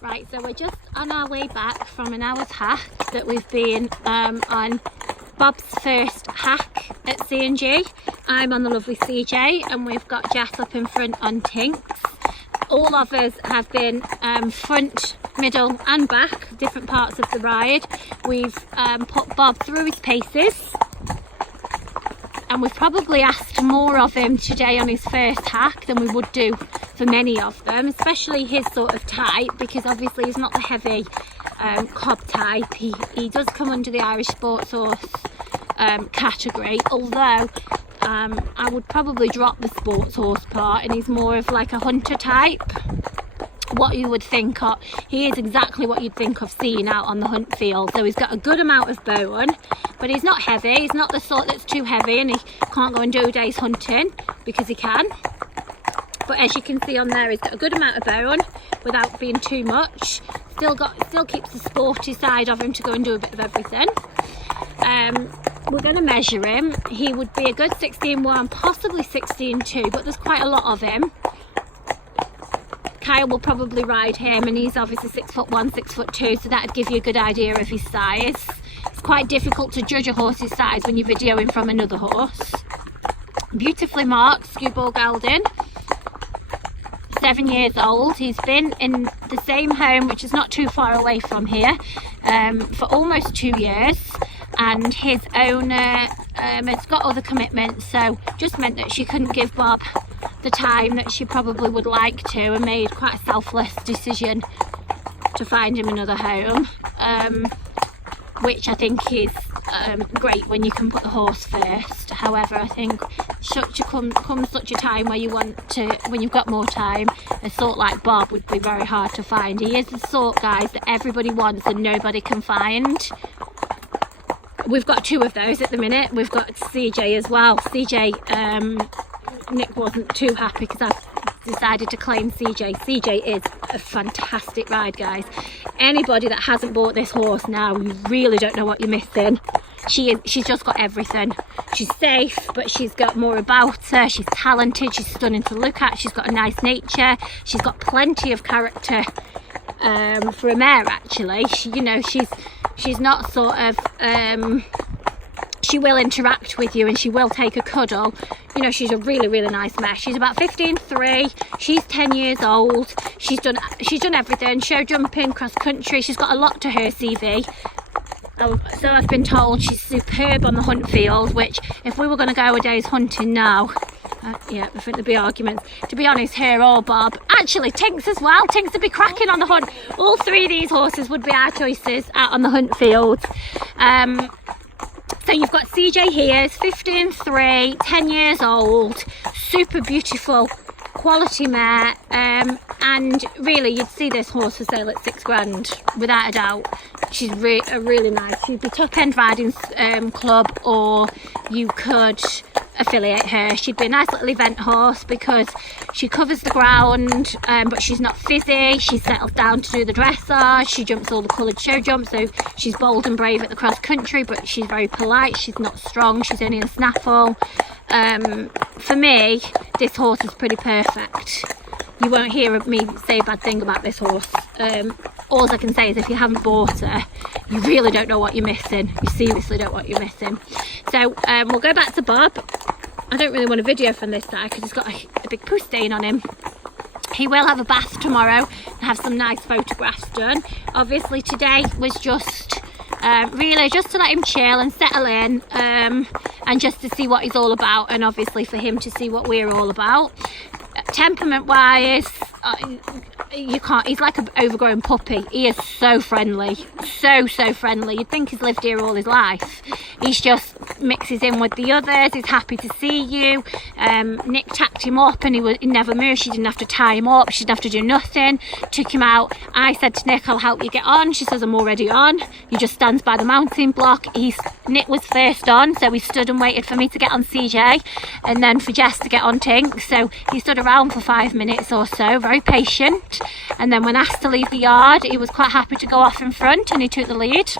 Right, so we're just on our way back from an hour's hack that we've been on Bob's first hack at CnG. I'm on the lovely CJ and we've got Jess up in front on Tinks. All of us have been front, middle and back, different parts of the ride. We've put Bob through his paces and we've probably asked more of him today on his first hack than we would do for many of them, especially his sort of type, because obviously he's not the heavy cob type. He does come under the Irish sports horse category, although I would probably drop the sports horse part and he's more of like a hunter type. What you would think of, he is exactly what you'd think of seeing out on the hunt field. So he's got a good amount of bone, but he's not heavy. He's not the sort that's too heavy and he can't go and do days hunting, because he can. But as you can see on there, he's got a good amount of bone without being too much. Still keeps the sporty side of him to go and do a bit of everything. We're going to measure him. He would be a good 16.1, possibly 16.2, but there's quite a lot of him. Kyle will probably ride him and he's obviously 6'1", 6'2", so that'd give you a good idea of his size. It's quite difficult to judge a horse's size when you're videoing from another horse. Beautifully marked skewball gelding, 7 years old. He's been in the same home, which is not too far away from here, for almost 2 years. And his owner has got other commitments, so just meant that she couldn't give Bob the time that she probably would like to, and made quite a selfless decision to find him another home, which I think is great when you can put the horse first. However, I think comes such a time where you want to, when you've got more time, a sort like Bob would be very hard to find. He is the sort, guys, that everybody wants and nobody can find. We've got two of those at the minute. We've got CJ as well. CJ, Nick wasn't too happy because I've decided to claim CJ. CJ is a fantastic ride, guys. Anybody that hasn't bought this horse now, you really don't know what you're missing. She's just got everything. She's safe, but she's got more about her. She's talented, she's stunning to look at, she's got a nice nature, she's got plenty of character for a mare, actually. She's not sort of she will interact with you and she will take a cuddle. You know, she's a really nice mare. She's about 15.3. She's 10 years old. She's done everything: show jumping, cross country. She's got a lot to her CV. So I've been told she's superb on the hunt field, which if we were going to go a day's hunting now, yeah, I think there'd be arguments. To be honest, her or Bob, actually Tinks as well. Tinks would be cracking on the hunt. All three of these horses would be our choices out on the hunt field. So you've got CJ here, is 15.3, 10 years old, super beautiful quality mare, and really you'd see this horse for sale at 6 grand without a doubt. She's really nice. She'd be top end riding club, or you could affiliate her. She'd be a nice little event horse because she covers the ground, but she's not fizzy. She settles down to do the dressage. She jumps all the coloured show jumps, so she's bold and brave at the cross country, but she's very polite. She's not strong. She's only a snaffle. For me, this horse is pretty perfect. You won't hear me say a bad thing about this horse. All I can say is if you haven't bought her, you really don't know what you're missing. You seriously don't know what you're missing. So we'll go back to Bob. I don't really want a video from this side because he's got a big poo stain on him. He will have a bath tomorrow and have some nice photographs done. Obviously today was just really just to let him chill and settle in, and just to see what he's all about, and obviously for him to see what we're all about. Temperament wise, you can't, he's like an overgrown puppy. He is so friendly, so friendly. You'd think he's lived here all his life. He's just mixes in with the others. He's happy to see you. Nick tacked him up and he never moved. She didn't have to tie him up, she didn't have to do nothing. Took him out. I said to Nick, I'll help you get on. She says, I'm already on. He just stands by the mounting block. Nick was first on, so he stood and waited for me to get on CJ and then for Jess to get on Tink. So he stood around for 5 minutes or so, very patient, and then when asked to leave the yard, he was quite happy to go off in front and he took the lead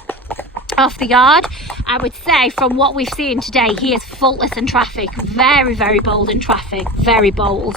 off the yard. I would say from what we've seen today, he is faultless in traffic, very bold in traffic, very bold.